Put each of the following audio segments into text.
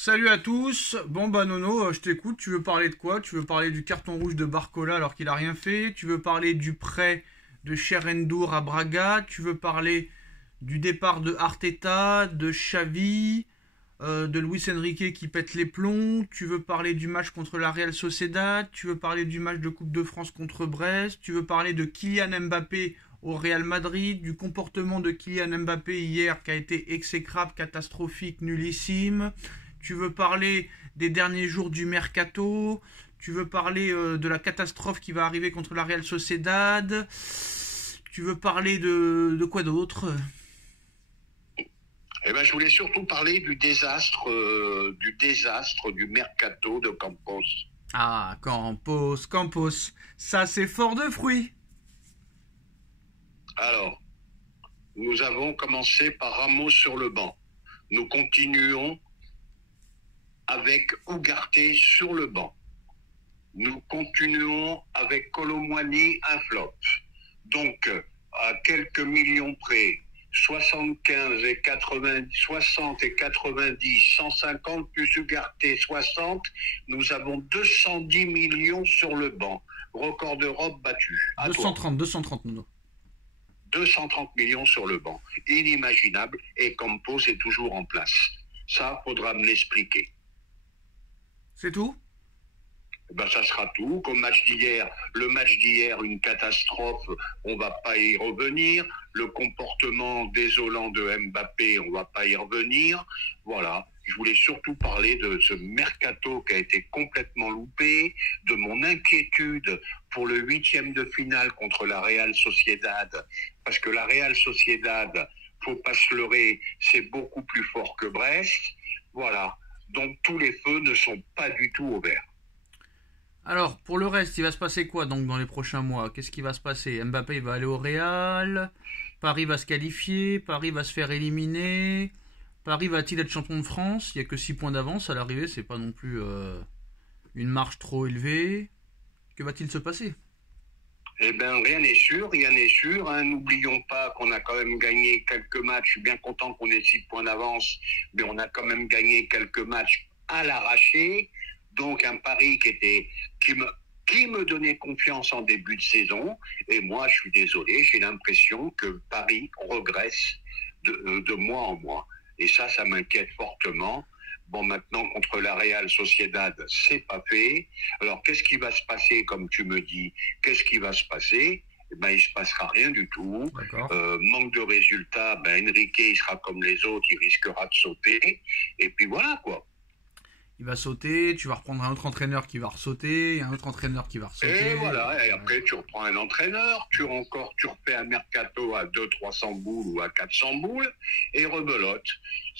Salut à tous. Bon bah Nono, je t'écoute. Tu veux parler de quoi? Tu veux parler du carton rouge de Barcola alors qu'il a rien fait? Tu veux parler du prêt de Cherrendour à Braga? Tu veux parler du départ de Arteta, de Xavi, de Luis Enrique qui pète les plombs? Tu veux parler du match contre la Real Sociedad? Tu veux parler du match de Coupe de France contre Brest? Tu veux parler de Kylian Mbappé au Real Madrid, du comportement de Kylian Mbappé hier qui a été exécrable, catastrophique, nullissime? Tu veux parler des derniers jours du mercato? Tu veux parler de la catastrophe qui va arriver contre la Real Sociedad? Tu veux parler de quoi d'autre? Eh ben, je voulais surtout parler du désastre du mercato de Campos. Ah, Campos. Ça, c'est fort de fruits. Alors, nous avons commencé par Ramos sur le banc. Nous continuons avec Ugarte sur le banc. Nous continuons avec Colomwani, un flop. Donc, à quelques millions près, 75 et 90, 60 et 90, 150 plus Ugarte 60, nous avons 210 millions sur le banc. Record d'Europe battu. 230, Nono. 230 millions sur le banc. Inimaginable. Et Campos est toujours en place. Ça, faudra me l'expliquer. C'est tout? Ben, ça sera tout. Comme le match d'hier, une catastrophe, on va pas y revenir. Le comportement désolant de Mbappé, on va pas y revenir. Voilà. Je voulais surtout parler de ce mercato qui a été complètement loupé, de mon inquiétude pour le 8e de finale contre la Real Sociedad, parce que la Real Sociedad, faut pas se leurrer, c'est beaucoup plus fort que Brest. Voilà. Donc tous les feux ne sont pas du tout au vert. Alors, pour le reste, il va se passer quoi donc dans les prochains mois? Qu'est-ce qui va se passer? Mbappé il va aller au Real, Paris va se qualifier, Paris va se faire éliminer, Paris va-t-il être champion de France? Il n'y a que 6 points d'avance à l'arrivée, c'est pas non plus une marche trop élevée. Que va-t-il se passer? Eh bien, rien n'est sûr, rien n'est sûr. Hein. N'oublions pas qu'on a quand même gagné quelques matchs. Je suis bien content qu'on ait 6 points d'avance, mais on a quand même gagné quelques matchs à l'arraché. Donc, un pari qui me donnait confiance en début de saison. Et moi, je suis désolé, j'ai l'impression que Paris regresse de mois en mois. Et ça m'inquiète fortement. Bon, maintenant, contre la Real Sociedad, c'est pas fait. Alors, qu'est-ce qui va se passer, comme tu me dis? Qu'est-ce qui va se passer? Eh ben, il se passera rien du tout. D'accord. Manque de résultats, ben, Enrique, il sera comme les autres, il risquera de sauter. Et puis voilà, quoi. Il va sauter, tu vas reprendre un autre entraîneur qui va ressauter, un autre entraîneur qui va ressauter. Et voilà, et après tu reprends un entraîneur, tu refais un mercato à 200-300 boules ou à 400 boules, et rebelote.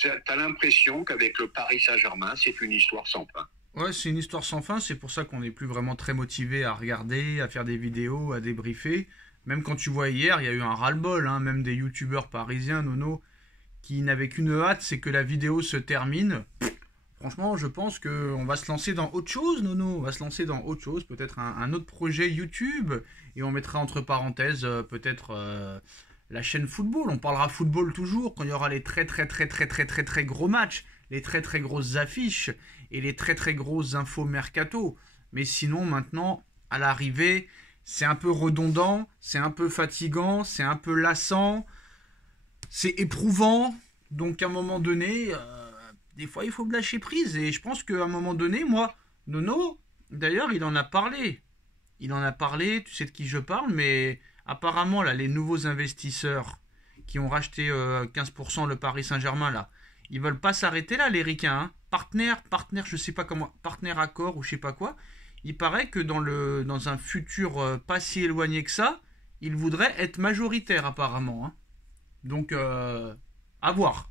T'as l'impression qu'avec le Paris Saint-Germain, c'est une histoire sans fin. Ouais, c'est une histoire sans fin, c'est pour ça qu'on n'est plus vraiment très motivé à regarder, à faire des vidéos, à débriefer. Même quand tu vois hier, il y a eu un ras-le-bol, hein, même des youtubeurs parisiens, Nono, qui n'avaient qu'une hâte, c'est que la vidéo se termine. Franchement, je pense qu'on va se lancer dans autre chose, Nono. On va se lancer dans autre chose, peut-être un autre projet YouTube. Et on mettra entre parenthèses peut-être la chaîne football. On parlera football toujours quand il y aura les très gros matchs, les très grosses affiches et les très grosses infos mercato. Mais sinon, maintenant, à l'arrivée, c'est un peu redondant, c'est un peu fatigant, c'est un peu lassant, c'est éprouvant. Donc à un moment donné... des fois, il faut lâcher prise. Et je pense qu'à un moment donné, moi, Nono, d'ailleurs, il en a parlé. Il en a parlé, tu sais de qui je parle, mais apparemment, là, les nouveaux investisseurs qui ont racheté 15% le Paris Saint-Germain, là, ils veulent pas s'arrêter là, les ricains. Hein. Partenaire, je sais pas comment, partenaire accord ou je sais pas quoi. Il paraît que dans un futur pas si éloigné que ça, ils voudraient être majoritaires, apparemment. Hein. Donc, à voir.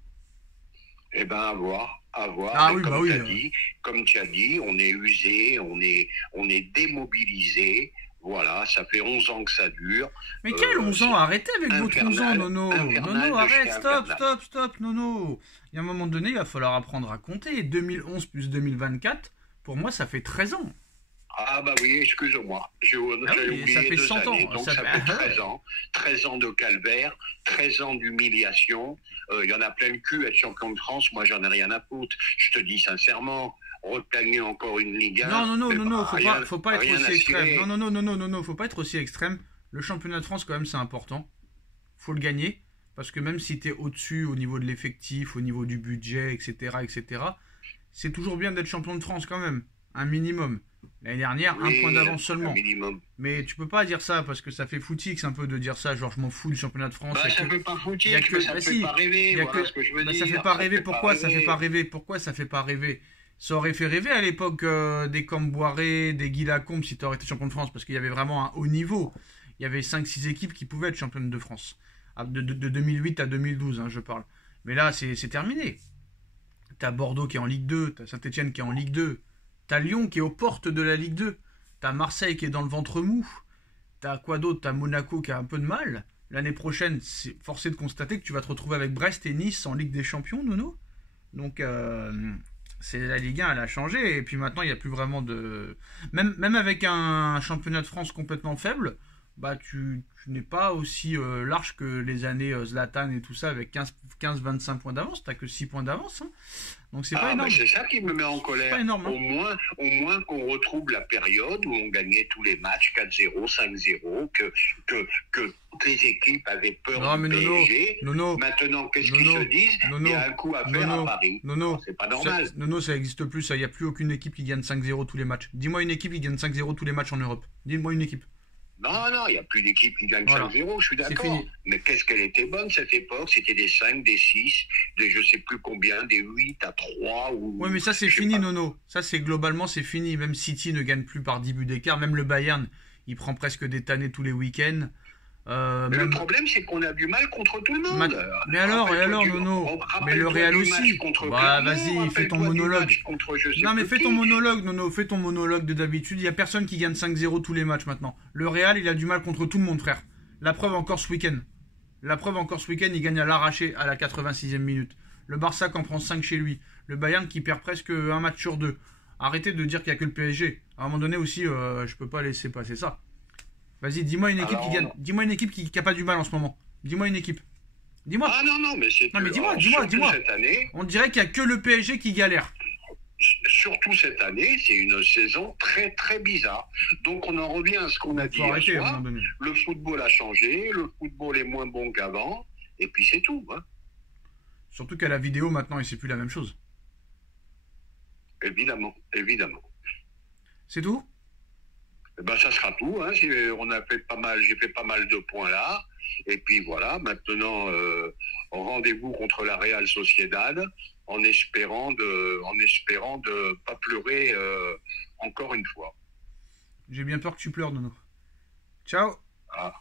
Eh ben, à voir, à voir. Ah Mais oui, bah oui. comme tu as dit, on est usé, on est démobilisé. Voilà, ça fait 11 ans que ça dure. Mais quel 11 ans? Arrêtez avec votre 11 ans, Nono. Infernal Nono, de chez arrête, infernal. stop, Nono. Il y a un moment donné, il va falloir apprendre à compter. 2011 plus 2024, pour moi, ça fait 13 ans. Ah bah oui, excuse-moi. J'ai Ah oui, oublié ça fait 2 100 années, ans. donc Ça ça fait... fait 13 ans. 13 ans de calvaire, 13 ans d'humiliation. Il y en a plein le cul, être champion de France, moi j'en ai rien à foutre. Je te dis sincèrement, regagner encore une Ligue 1, Non, non, non, mais non, non, rien, faut pas être rien aussi à extrême. cirer. Non, non, non, non, non, non, non, faut pas être aussi extrême. Le championnat de France, quand même, c'est important. Faut le gagner. Parce que même si tu es au-dessus au niveau de l'effectif, au niveau du budget, etc., etc., c'est toujours bien d'être champion de France quand même. Un minimum. L'année dernière, un point Oui, d'avance un seulement. minimum. Mais tu peux pas dire ça parce que ça fait footix un peu de dire ça. Genre, je m'en fous du championnat de France. Bah, Y a ça que, fait pas y a foutique, que, ça bah fait si, pas rêver, y a voilà que, ce que je veux bah, dire. ça fait pas Ça rêver. fait pas Pourquoi ça fait pas rêver. rêver? Pourquoi ça fait pas rêver? Ça aurait fait rêver à l'époque des Camboiré, des Guy Lacombe si tu aurais été champion de France parce qu'il y avait vraiment un haut niveau. Il y avait 5-6 équipes qui pouvaient être championnes de France. De 2008 à 2012, hein, je parle. Mais là, c'est terminé. T'as Bordeaux qui est en Ligue 2, t'as Saint-Etienne qui est en Ligue 2, t'as Lyon qui est aux portes de la Ligue 2, t'as Marseille qui est dans le ventre mou, t'as quoi d'autre? T'as Monaco qui a un peu de mal. L'année prochaine, c'est forcé de constater que tu vas te retrouver avec Brest et Nice en Ligue des Champions, Nono. Donc, c'est la Ligue 1, elle a changé. Et puis maintenant, il n'y a plus vraiment de. Même avec un championnat de France complètement faible, bah tu n'es pas aussi large que les années Zlatan et tout ça avec 15-25 points d'avance. T'as que 6 points d'avance. Hein. Donc c'est pas Ah, ben énorme. c'est ça qui me met en C'est pas colère. énorme. Hein. Au moins qu'on retrouve la période où on gagnait tous les matchs 4-0, 5-0, que toutes les équipes avaient peur Non, du mais Nono, PSG. Nono, Maintenant, qu'est-ce qu'ils Nono, se disent? Nono, Il y a un coup à faire Nono, à Paris. Nono, C'est pas normal. Nono, ça n'existe plus. Ça, il n'y a plus aucune équipe qui gagne 5-0 tous les matchs. Dis-moi une équipe qui gagne 5-0 tous les matchs en Europe. Dis-moi une équipe. Non, non, il n'y a plus d'équipe qui gagne Voilà. 5-0, je suis C'est d'accord. fini. Mais qu'est-ce qu'elle était bonne cette époque? C'était des 5, des 6, des je sais plus combien, des 8 à 3 ou. Ouais, mais ça c'est je sais fini, pas. Nono. Ça c'est globalement c'est fini. Même City ne gagne plus par 10 buts d'écart. Même le Bayern, il prend presque des tannés tous les week-ends. Mais le Même problème, c'est qu'on a du mal contre tout le Ma- monde. Mais alors, et alors, Nono? Mais le Rappelle-toi Real du match aussi. contre Bah, Clermont, vas-y, fais ton rappelle-toi du monologue. match contre je sais Non, mais plus fais ton qui. monologue, Nono. Fais ton monologue de d'habitude. Il n'y a personne qui gagne 5-0 tous les matchs maintenant. Le Real, il a du mal contre tout le monde, frère. La preuve encore ce week-end. Il gagne à l'arraché à la 86e minute. Le Barça qui en prend 5 chez lui. Le Bayern qui perd presque un match sur deux. Arrêtez de dire qu'il n'y a que le PSG. À un moment donné aussi, je peux pas laisser passer ça. Vas-y, dis-moi une équipe qui Alors, gagne. Dis-moi une équipe qui a pas du mal en ce moment. Dis-moi une équipe. Dis-moi. Ah non, non, mais c'est Non, mais que, dis-moi, alors, dis-moi, surtout dis-moi. cette année, On dirait qu'il n'y a que le PSG qui galère. surtout cette année, c'est une saison très très bizarre. Donc on en revient à ce qu'on a dit Faut hier arrêter à un moment soir. donné. Le football a changé, le football est moins bon qu'avant, et puis c'est tout. Hein. Surtout qu'à la vidéo maintenant, et c'est plus la même chose. Évidemment, évidemment. C'est tout? Eh ben, ça sera tout. Hein. J'ai fait pas mal de points là. Et puis voilà, maintenant, rendez-vous contre la Real Sociedad en espérant de pas pleurer encore une fois. J'ai bien peur que tu pleures, Nono. Ciao. Ah.